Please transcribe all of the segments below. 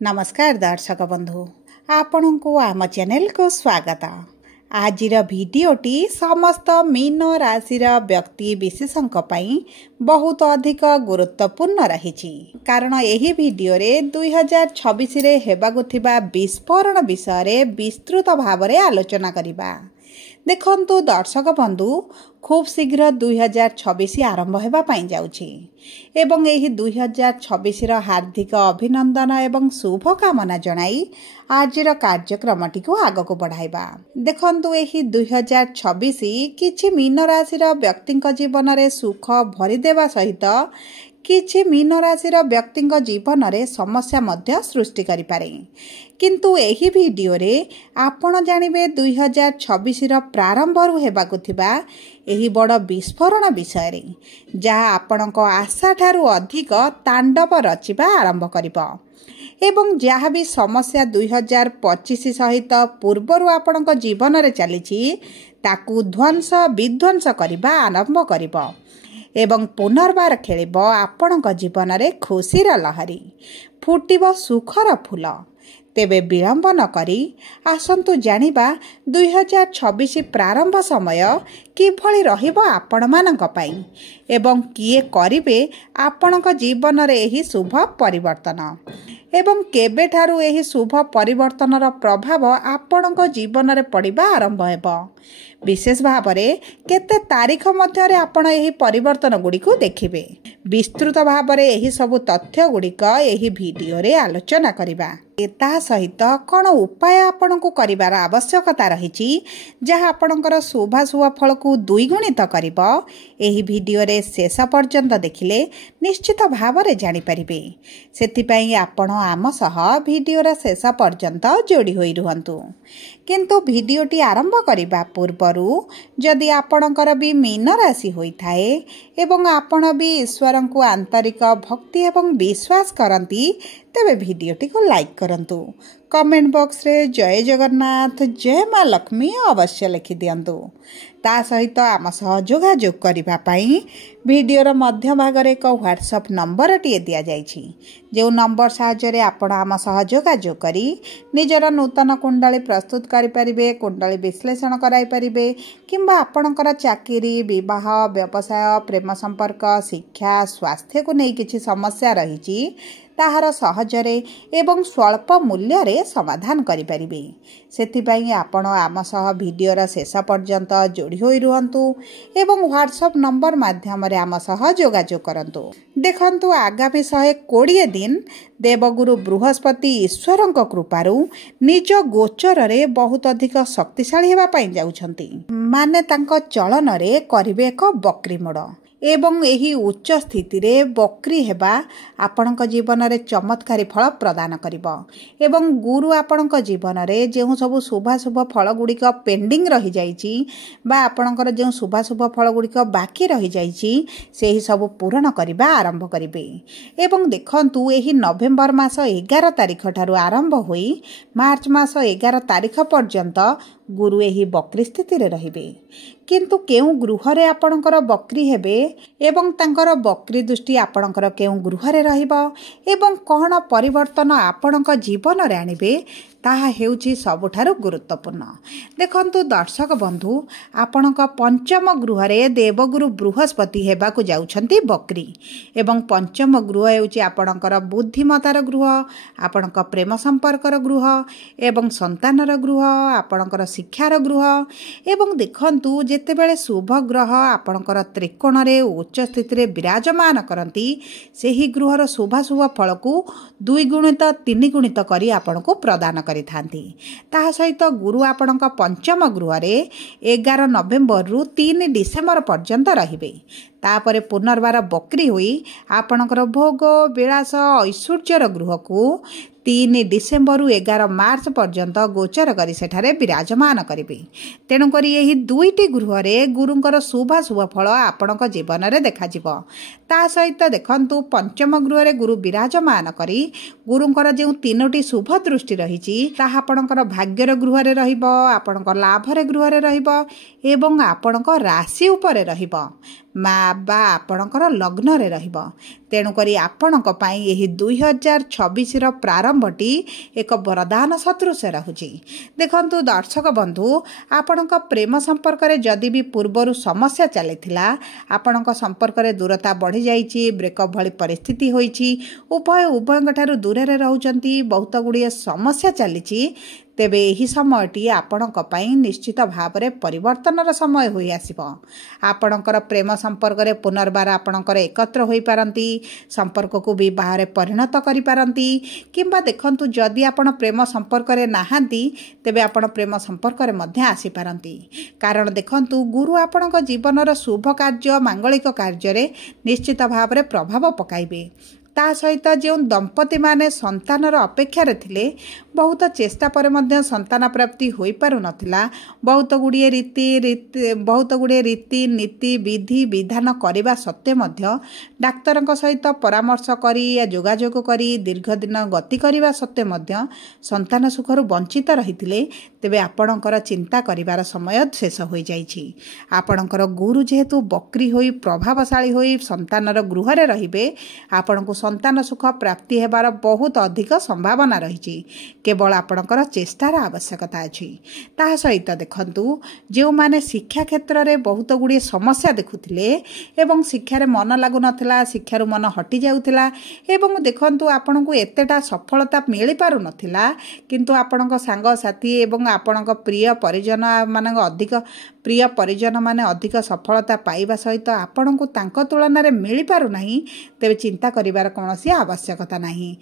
नमस्कार दर्शक बंधु आपण को आम चैनल को स्वागत। आजिर भिडियोटी समस्त मीन राशिर व्यक्ति विशेषक बहुत अधिक गुरुत्वपूर्ण रही कारण यही भिडियो रे 2026 रे हेबाकु थिबा विस्फोरण विषय विस्तृत भाव में आलोचना करिबा। देखंतु दर्शक बंधु खूब शीघ्र 2026 आरंभ हेबा पाई जाउछि एवं एही 2026 रो हार्दिक अभिनंदन एवं शुभ कामना जणाई आजिर कार्यक्रमटी को आगको बढ़ाइबा। देखंतु एही 2026 किछि मीन राशिर व्यक्तिक जीवन रे सुख भरी देवा सहित किछि मीन राशिर व्यक्तिक जीवन रे समस्या मध्य सृष्टि करि पारे। किंतु एही वीडियो रे आपण जानिबे 2026 रो प्रारंभ रु हेबाकु थिबा एही बड़ विस्फोरण विषय रे जहा आपणक आशा ठारू अधिक तांडव रचिबा आरंभ करिबो एवं जहा भी समस्या 2025 सहित पूर्वरु आपणक जीवन रे चलीछि ताकू ध्वंस विध्वंस करिबा आरंभ करिबो एवं पुनर्बार खेलिबो आपणक जीवन रे खुशीर लहरी फुटिबो सुखर फूल। तेबे विलंब न करी आसंतु जानिबा 2026 प्रारंभ समय किभଳି रहिबो आपण मानक पई एवं किए करिवे आपणक जीवन रे एही शुभ परिवर्तन एवं केबे ठारू एही शुभ परिवर्तनर प्रभाव आपणक जीवन रे पड़िबा आरंभ हेबो। विशेष भाव में केते तारीख मध्य आपण एही परिवर्तन गुडी को देखिबे। विस्तृत भाव में एही सब तथ्य गुड़िक एही वीडियो रे आलोचना करिबा। एता सहित कौन उपाय आपण को करिवार आवश्यकता रही जहाँ आपणकर शुभाशुभ फल को द्विगुणित करिबो। एही वीडियो रे शेष पर्यंत देखिले निश्चित भाव में जानि परिबे। सेथिपई आपण आम सह वीडियो रे शेष पर्यंत जोड़ी होई रुहंतु। किंतु वीडियोटी आरंभ करिबा पूर्वरु जदि आपणकर भी मीन राशि होई थाए एवं आपण भी ईश्वर को आंतरिक भक्ति एवं विश्वास करंती तेबे वीडियोटी को लाइक करंतु। कमेंट बॉक्स रे जय जगन्नाथ जय माँ लक्ष्मी अवश्य लिखि दियंतु। ता सहित आम सह जोगाजोग करिबा पई वीडियोर मध्य भाग रे एक व्हाट्सएप नंबर टी दिया जाइछि जो नंबर साहाय्य रे आपण आम सह जोगाजोग करी निजर नूतन कुंडली प्रस्तुत करि परिबे, कुंडली विश्लेषण कराई परिबे किंबा आपणकर चाकरी विवाह व्यवसाय प्रेम संपर्क शिक्षा स्वास्थ्य को नहीं किछि समस्या रही ताहार सहजरे एवं स्वल्प मूल्य रे समाधान करि परिबे। सेथिपई आपण आम सह वीडियोर शेष पर्यंत जोड़ी होई रुहंतु एवं व्हाट्सएप नंबर माध्यम रे आम सह जोगाजोग करंतु। देखंतु आगामी 120 दिन देवगुरु बृहस्पति ईश्वरक कृपारु निज गोचर रे बहुत अधिक शक्तिशाली हेबा पई जाउछंती। माने तांको चलन रे करिवे एक बक्री मोड़ एवं एही उच्च स्थिति रे बक्री हेबा आपणक जीवन रे चमत्कारी फल प्रदान करिबो एवं गुरु आपणक जीवन रे जेउ सब शुभाशुभ फल गुड़िक पेंडिंग रही जाइछि बा आपणकर जेउ शुभाशुभ फल गुड़िक बाकी रही जाइछि सेही सब पूर्ण करिबा आरंभ करिबे। एवं देखंतु एही नवेम्बर मास 11 तारिख ठारू आरंभ होई मार्च मास 11 तारिख पर्यंत गुरु एही बक्री स्थिति रे रहिबे। किंतु केउ गृह रे आपणकर बक्री हेबे एवं तांकर बक्री दृष्टि आपणकर केउ गृह रे रहिबो एवं कोन परिवर्तन आपणक जीवन रे आनिबे ताहा हेउची सबुठारु गुरुत्वपूर्ण। देखंतु दर्शक बंधु आपणक पंचम गृह रे देवगुरु बृहस्पति हेबाकु जाउछंती बक्री एवं पंचम गृह हेउची आपणकर बुद्धिमतार गृह आपणक प्रेम संपर्कर गृह एवं संतानर गृह आपणकर शिक्षार गृह एवं देखंतु जेतेबेले शुभ ग्रह आपणकर त्रिकोण रे उच्च स्थिति रे विराजमान करंती सेही गृहर शुभाशुभ फल को द्विगुणित तीन गुणित करी आपणको प्रदान करिथांती। ताहा सहित गुरु आपणक पंचम गृह रे 11 नवेम्बर रु 3 डिसेम्बर पर्यंत रहिबे। तापरे पुनर्बार बक्री हुई आपणकर भोग विलास ऐश्वर्यर गृह को 3 डिसेम्बर 11 मार्च पर्यंत गोचर करी सेठारे विराजमान करिबे। तेणुकरी एही दुईटी गृह रे गुरुंकर शुभाशुभ फल आपणक जीवन रे देखाजिबो। ता सहित देखंतु पंचम गृह रे गुरु विराजमान करी गुरुंकर जो 3टी शुभ दृष्टि रही आपणकर भाग्यर गृह रे रहिबो, आपणकर लाभरे गृह रे रहिबो एवं आपणकर राशि उपरे रहिबो बा आपणकर लग्न रे रहिबो। तेणुकरी आपणक पई एही 2026 रो प्रारंभटी एक वरदान सदृश रहुची। देखंतु दर्शक बंधु, आपणक प्रेम संपर्क रे जदि भी पूर्वरु समस्या चलिथिला, आपणक संपर्क रे दूरता बढ़ी जाईची, ब्रेकअप भली परिस्थिति होईची, उभयंठारु दूर रे रहउचंती, बहुत गुड़िए समस्या चलीची, तेबे यही समयटी आपणक पई निश्चित भाव रे परिवर्तनर समय होई आसीबो। आपणकर प्रेम संपर्क रे पुनर्बार आपणकर एकत्र होई पारंती, संपर्क को भी बाहर परिणत करि पारंती, किंबा देखंतु जदि आपण प्रेम संपर्क रे नाहांती तेबे आपण प्रेम संपर्क रे मध्ये आसी पारंती। कारण देखंतु गुरु आपणक जीवनर शुभ कार्य मांगलिक कार्य रे निश्चित भाव रे प्रभाव पकाइबे। ता सहित जो दंपति माने संतानर अपेक्षा रे थिले, बहुत चेष्टा पर मध्य संतान प्राप्ति होई पारु नथिला, बहुत गुड़िए रीति नीति विधि विधान करने सत्वे मध्य डाक्तर सहित परामर्श करी या जोगाजोग करी दीर्घ दिन गति करने सत्वे मध्य संतान सुखरु वंचित रहिथिले, तेबे आपणकर चिंता करिवार समय शेष हो जाइछि। आपणकर गुरु जेहेतु बक्री होई प्रभावशाली होई संतानर गृह रे रहिबे, आपणको संतान सुख प्राप्ति हेबार बहुत अधिक संभावना रही। केवल आपणकर चेष्टार आवश्यकता अछि। ता सहित देखंतु, जो माने शिक्षा क्षेत्र में बहुत गुड़िए समस्या देखुथिले एवं शिक्षार मन लागु नथिला, शिक्षार मन हटि जाउथिला एवं देखंतु आपणको एतेटा सफलता मिली पारु नथिला, किंतु आपणको सांग साथी एवं आपणको प्रिय परिजन माने अधिक सफलता पाइबा सहित आपणको तांको तुलना रे मिली पारु नाही, तेबे चिंता करिवार कौनसी आवश्यकता नहीं।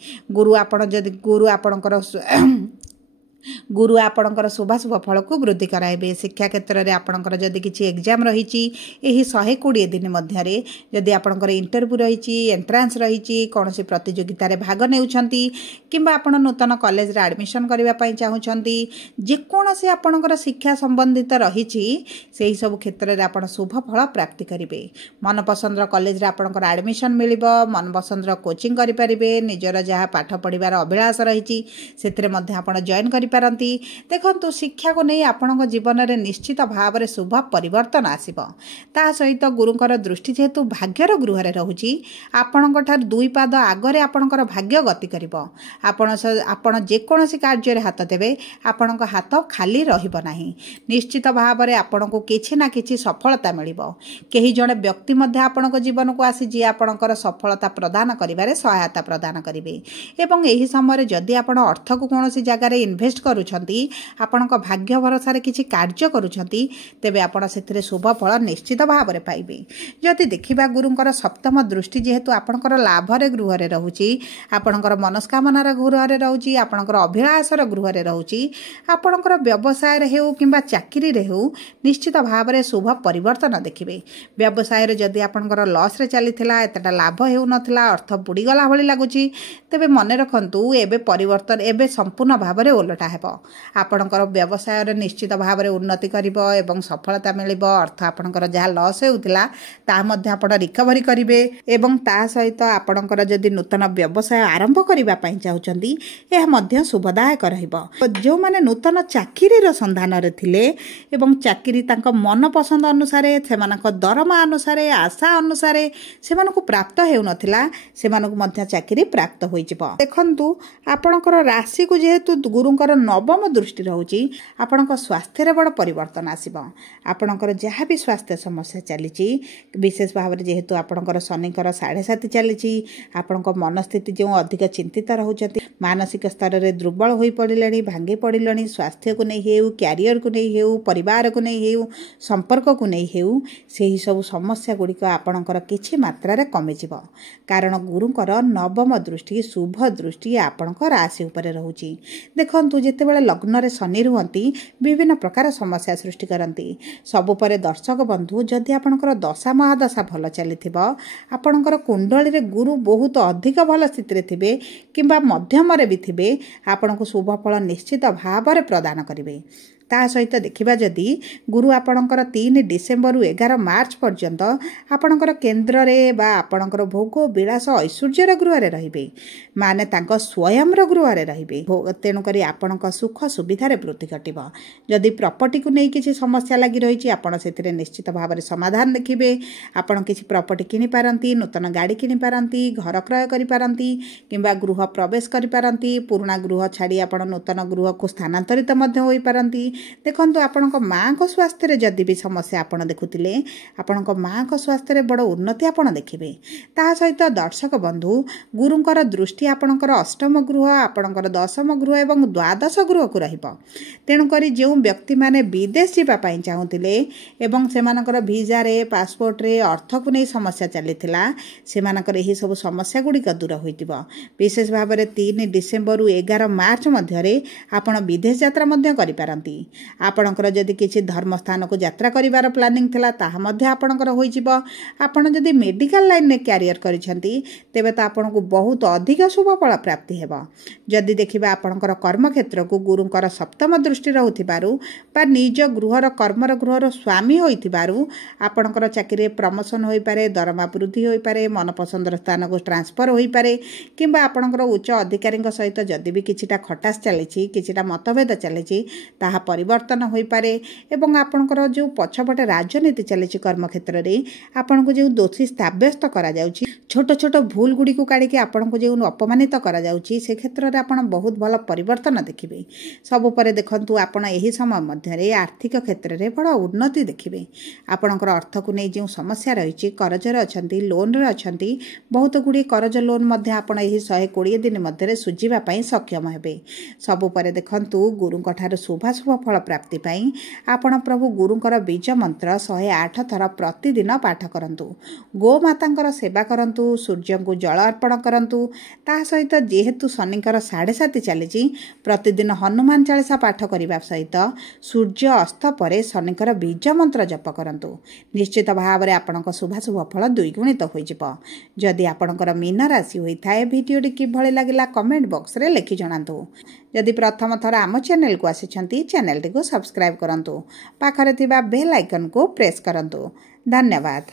गुरु आपणकर शुभाशुभ फल को वृद्धि कराइबे। शिक्षा क्षेत्र में आपणकर जदि किछि एग्जाम रही यही 120 दिन मध्य जदि आपणकर इंटरव्यू रही एंट्रांस रही कौन प्रतियोगिता रे भाग नेउछंती किंबा आपण नूतन कॉलेज रे एडमिशन करबा पई चाहुछंती, जेकोसी आपणकर शिक्षा संबंधित रही सेही सब क्षेत्र में आपण शुभ फल प्राप्ति करिवे। मन पसंद कॉलेज रे आपणकर एडमिशन मिलिबो, मन पसंद कोचिंग करि परिबे, निजर जहा पाठ पढ़िबार अभिलाष रही सेतिरे मध्ये आपण जॉइन करि पारंती। देखंतु शिक्षा को नहीं आपणक जीवन में निश्चित भाव में शुभ परिवर्तन आसिबो। ता सहित गुरुंकर दृष्टि जेहेतु भाग्यर गृह रे रहुची, आपणक ठार 2 पाद आगरे आपणकर भाग्य गति करिवो। आपण जेकोसी कार्य रे हाथ देबे, आपणक हाथ खाली रहिबो नाही। निश्चित भाव में आपणको किछि ना किछि सफलता मिलिबो। केही जणे व्यक्ति मध्ये आपणक जीवन को आसी जे आपणकर सफलता प्रदान करिबारे सहायता प्रदान करिवे। एवं एही समय जदि आपण अर्थ को कोनोसी जगह रे इन्वेस्ट करूछंती, आपणक भाग्य भरोसा रे किछि कार्य करूछंती, तेबे आपण सेथिरे शुभ फल निश्चित भाव रे पाइबे। जदि देखिबा गुरुंकर सप्तम दृष्टि जेहेतु आपणकर लाभ रे गृह रे रहूची, आपणकर मनस्कामना रे गृह रे रहूची, आपणकर अभिलाष रे गृह रे रहूची, आपणकर व्यवसाय रे हेउ किंबा चाकरी रे हेउ निश्चित भाव रे शुभ परिवर्तन देखिबे। व्यवसाय रे जदि आपणकर लॉस रे चलीथिला, एतटा लाभ हेउ नथिला, अर्थ बुडी गला भली लागुची, तेबे मने रखंतु एबे परिवर्तन एबे संपूर्ण भाव रे ओलटा हेबो। आपणकर व्यवसाय रे निश्चित भाव रे उन्नति करिवो एवं सफलता मिलिबो। अर्थ आपणकर जहा लॉस हेउथिला ता मध्ये आपण रिकवरी करिवे एवं ता सहित आपणकर जदि नूतन व्यवसाय आरंभ करिबा पई चाहुचंती, एहा मध्ये शुभदायक रहिबो। जो माने नूतन चाकरी रो संधान रे थिले एवं चाकरी तांको मन पसंद अनुसारे, सेमानक दरमा अनुसारे, आशा अनुसारे सेमानकु प्राप्त हेउ नथिला, सेमानकु मध्ये चाकरी प्राप्त होई जिवो। देखंतु आपणकर राशि को जेहेतु गुरुंकर नवम दृष्टि रहूची, आपणक स्वास्थ्य रे बड़ परिवर्तन आसीबो। आपणकर जहाँ भी स्वास्थ्य समस्या चलीची, विशेष भाव में जेहेतु आपणकर शनिकर 7.5 चलीची, आपणक मनस्थिति जो अधिक चिंतित रहउचंती, मानसिक स्तर रे दुर्बल होई पड़िलेनी, भांगी पड़िलेनी, स्वास्थ्य को नहीं हेउ, कैरियर को नहीं हेउ, परिवार को नहीं हेउ, संपर्क को नहीं हेउ, सेही सब समस्या गुड़िक आपणकर किछि मात्रा रे कमी जिवो। कारण गुरुंकर नवम दृष्टि शुभ दृष्टि आपणकर राशि उपरे रहूची। देखंतु जेतेबेले लग्न रे शनि रुहंती, विभिन्न प्रकार समस्या सृष्टि करंती। सबु परे दर्शक बंधु, जदि आपणकर दशा महादशा भल चलिथिबो, आपणकर कुंडली रे गुरु बहुत अधिक भल स्थिति रे थिबे किंबा मध्यम रे भी थिबे, आपणको शुभ फल निश्चित भाव रे प्रदान करिवे। ता सहित देखिबा जदि गुरु आपणकर 3 डिसेम्बर 11 मार्च पर्यंत आपणकर केन्द्र रे बा आपणकर भोग विलास ऐश्वर्यर गृह रे रहिबे माने तांको स्वयं रो गृह रे रहिबे। तेणु करी आपणक सुख सुविधा रे वृद्धि घटिबो। जदि प्रॉपर्टी को नहीं किसी समस्या लगी रही आपण से निश्चित भाव में समाधान देखिए। आपण किसी प्रॉपर्टी किनी पारंती, नूतन गाड़ी किनी पारंती, घर क्रय करि पारंती किंबा गृह प्रवेश करि पारंती, पुराना गृह छाड़ी आपण नूतन गृह को स्थानांतरित मध्य होई पारंती। देखंतु आपणक मां को स्वास्थ्य रे जदि भी समस्या आपण देखुतिले आपणक मां को स्वास्थ्य रे बड़ उन्नति आपण देखिबे। ता सहित दर्शक बंधु गुरुंकर दृष्टि आपणकर अष्टम गृह, आपणकर दशम गृह एवं द्वादश गृह को रहिबो। तेणु करी जो व्यक्ति माने विदेश जीवा पई चाहुतिले एवं सेमानकर वीजा रे पासपोर्ट रे अर्थ को नहीं समस्या चलीथिला सेमानकर एही सब समस्या गुड़िक दूर होइतिबो। विशेष भाव में 3 डिसेम्बर 11 मार्च मध्य आपण विदेश यात्रा मध्य करि पारंती। आपणकर जदि किछि धर्म स्थान को यात्रा करिवार प्लानिंग थिला ताहा मध्य आपणकर होई जिवो। आपण जदि मेडिकल लाइन में कैरियर करिसेंती तेबे त आपणको बहुत अधिक शुभ फल प्राप्ति हेबो। जदि देखिबा आपणकर कर्म क्षेत्र को गुरुंकर सप्तम दृष्टि रहुथिबारु बा निज गृहर कर्मर गृहर स्वामी होइथिबारु आपणकर चाकरी प्रमोशन होई पारे, दरमा वृद्धि होई पारे, मनपसंदर स्थान को ट्रांसफर होई पारे किंबा आपणकर उच्च अधिकारी सहित जदि भी किछिटा खटास चली किछिटा मतभेद चली ताहा परिवर्तन होई पारे एवं आपणकर जो पछपटे राजनीति चली कर्म क्षेत्र रे आपण को जो दोषी साब्यस्त करा जाउची, छोट छोट भूल गुडी को काढी के आपण को जो अपमानित करा जाउची से क्षेत्र रे आपण बहुत भल परिवर्तन देखिबे। सब परे देखंतु आपण एही समय मध्य रे आर्थिक क्षेत्र रे बड़ उन्नति देखिबे। आपणकर अर्थ को नहीं जो समस्या रही करजर अछंती, लोन रे अछंती, बहुत गुडी करज लोन मध्य आपण एही 120 दिन मध्य रे सुझिबा पई सक्षम हेबे। सब परे देखंतु गुरुंक ठार शुभाशुभ फल प्राप्ति पई आपण प्रभु गुरुंकर बीज मंत्र 108 थर प्रतिदिन पाठ करंतु। गो मातांकर सेवा करंतु, सूर्य को जल अर्पण करंतु। ता सहित जेहेतु शनिकर 7.5 चली प्रतिदिन हनुमान चालीसा पाठ करने सहित सूर्य अस्त पर शनिकर बीज मंत्र जप करंतु। निश्चित भाव में आपणक शुभाशुभ फल द्विगुणित हो। जदि आपणकर मीन राशि होता है भिडियोटी किभଳି लागला कमेंट बॉक्स रे लिखि जणातु। जदि प्रथम थर आम चैनल को आसिछंती चैनल टी को सब्सक्राइब करंतु, पाखरे थिबा बेल आइकन को प्रेस करंतु। धन्यवाद।